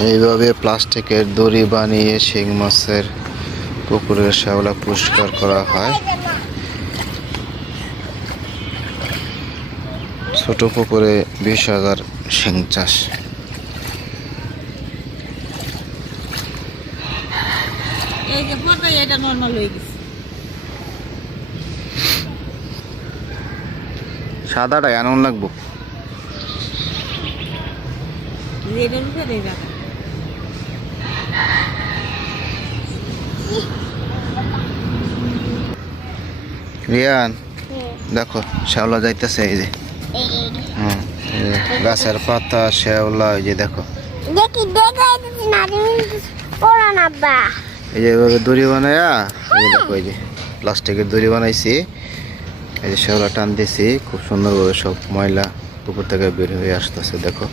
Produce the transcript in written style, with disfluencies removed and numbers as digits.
এইভাবে প্লাস্টিকের দড়ি বানিয়ে শিং মাছের পুকুরের শ্যাওলা পরিষ্কার করা হয়। ছোট পুকুরে 20,000 শিং চাষ। সাদাটা এমন লাগবো। রিয়ান দেখো শ্যাওলা যাইতেছে, এই যে গাছের পাতা শ্যাওলা, এই যে দেখো এই যে এভাবে দড়ি বানায়া, এই যে দেখো এই যে প্লাস্টিকের দড়ি বানাইছি, এই যে শ্যাওলা টান দিছি, খুব সুন্দরভাবে সব ময়লা পুকুর থেকে বের হয়ে আসতেছে দেখো।